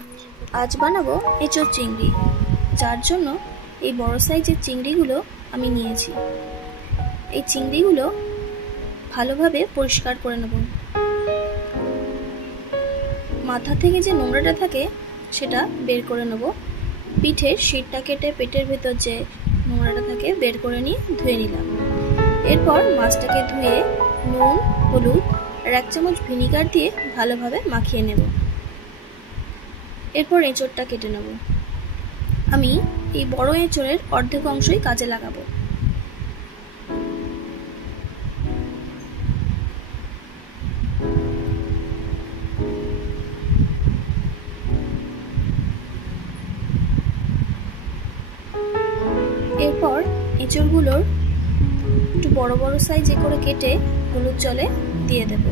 আজ বানাবো এঁচোড় চিংড়ি, যার জন্য এই বড় সাইজের চিংড়িগুলো আমি নিয়েছি। এই চিংড়িগুলো ভালোভাবে পরিষ্কার করে নেব। মাথা থেকে যে নোংরাটা থাকে সেটা বের করে নেব। পিঠের শিরটা কেটে পেটের ভেতর যে নোংরাটা থাকে বের করে নিয়ে ধুয়ে নিলাম। এরপর মাছটাকে ধুয়ে নুন, হলুদ আর 1 চামচ ভিনিগার দিয়ে ভালোভাবে মাখিয়ে নেব। এরপর এঁচোড়টা কেটে নেব। আমি এই বড় এঁচোড়ের অর্ধেক অংশই কাজে লাগাবো। এরপর এঁচোড়গুলোর একটু বড় বড় সাইজে করে কেটে হলুদ জলে দিয়ে দেব।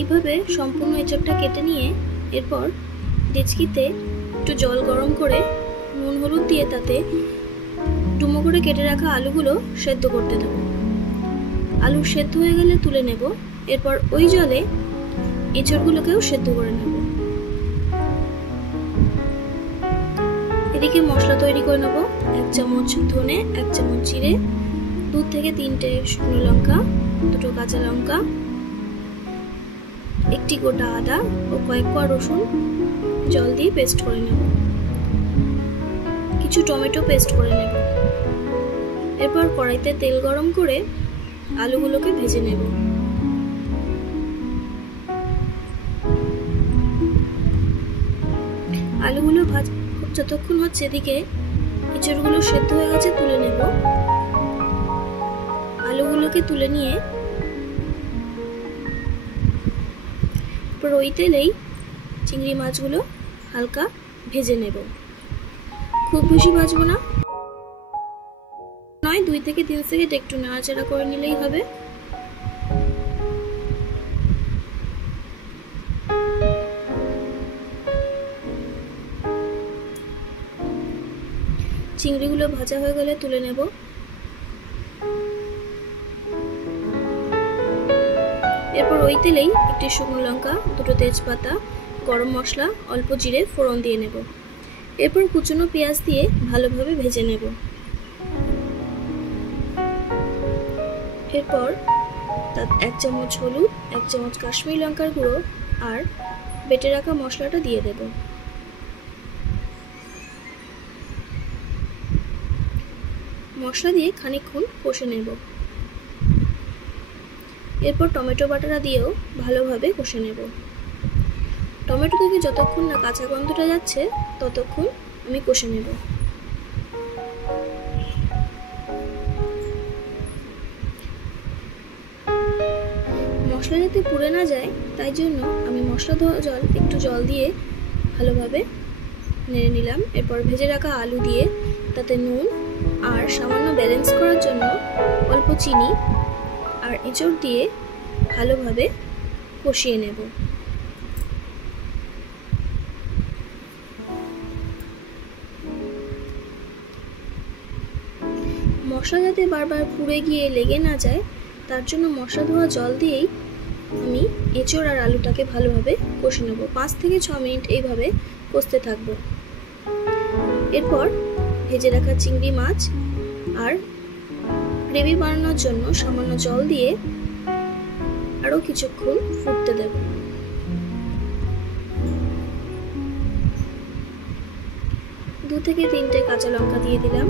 এইভাবে সম্পূর্ণ এঁচোড়টা কেটে নিয়ে এরপর ডেচকিতে একটু জল গরম করে নুন হলুদ দিয়ে তাতে ডুমো করে কেটে রাখা আলুগুলো সেদ্ধ করতে দেব। আলু সেদ্ধ হয়ে গেলে তুলে নেব। এরপর ওই জলে এঁচোড়গুলোকেও সেদ্ধ করে নেব। এদিকে মশলা তৈরি করে নেব। 1 চামচ ধনে, 1 চামচ জিরে, 2 থেকে 3টে শুকনো লঙ্কা, 2টো কাঁচা লঙ্কা, 1টি গোটা আদা ও কয়েক কোয়া রসুন জল দিয়ে পেস্ট করে নেব। কিছু টমেটো পেস্ট করে নেব। এরপর কড়াইতে তেল গরম করে আলুগুলোকে ভেজে নেব। আলুগুলো যতক্ষণ হচ্ছে এদিকে এঁচোড়গুলো সেদ্ধ হয়ে গেছে তুলে নেব। আলুগুলোকে তুলে নিয়ে ওই তেলেই চিংড়ি মাছগুলো হালকা ভেজে নেব। খুব বেশি ভাজবো না, 2 থেকে 3 সেকেন্ড একটু নাড়াচাড়া করে নিলেই হবে। চিংড়িগুলো ভাজা হয়ে গেলে তুলে নেব। এরপর ওই তেলেই 1টি শুকনো লঙ্কা, 2টো তেজপাতা, গরম মশলা, অল্প জিরে ফোড়ন দিয়ে নেব। এরপর কুচনো পেঁয়াজ দিয়ে ভালোভাবে ভেজে নেব। এরপর 1 চামচ হলুদ, 1 চামচ কাশ্মীরি লঙ্কার গুঁড়ো আর বেটে রাখা মশলাটা দিয়ে দেব। মশলা দিয়ে খানিকক্ষণ কষে নেব। এরপর টমেটো বাটাটা দিয়েও ভালোভাবে কষে নেব। টমেটো থেকে যতক্ষণ না কাঁচা গন্ধটা যাচ্ছে ততক্ষণ আমি কষে নেব। মশলা যাতে পুড়ে না যায় তাই জন্য আমি মশলা ধোয়া একটু জল দিয়ে ভালোভাবে নেড়ে নিলাম। এরপর ভেজে রাখা আলু দিয়ে তাতে নুন আর সামান্য ব্যালেন্স করার জন্য অল্প চিনি আর এঁচোড় দিয়ে ভালোভাবে কষিয়ে নেব। মশলা যাতে বারবার পুড়ে গিয়ে লেগে না যায় তার জন্য মশলা ধোয়া জল দিয়েই আমি এঁচোড় আর আলুটাকে ভালোভাবে কষে নেব। 5 থেকে 6 মিনিট এইভাবে কষতে থাকব। এরপর ভেজে রাখা চিংড়ি মাছ আর গ্রেভি বানানোর জন্য সামান্য জল দিয়ে আরো কিছুক্ষণ ফুটতে দেব। দু থেকে 3টে কাঁচা লঙ্কা দিয়ে দিলাম।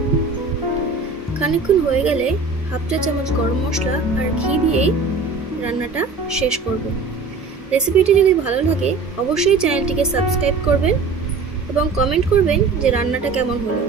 খানিকক্ষণ হয়ে গেলে 1/2 চামচ গরম মশলা আর ঘি দিয়েই রান্নাটা শেষ করব। রেসিপিটি যদি ভালো লাগে অবশ্যই চ্যানেলটিকে সাবস্ক্রাইব করবেন এবং কমেন্ট করবেন যে রান্নাটা কেমন হলো।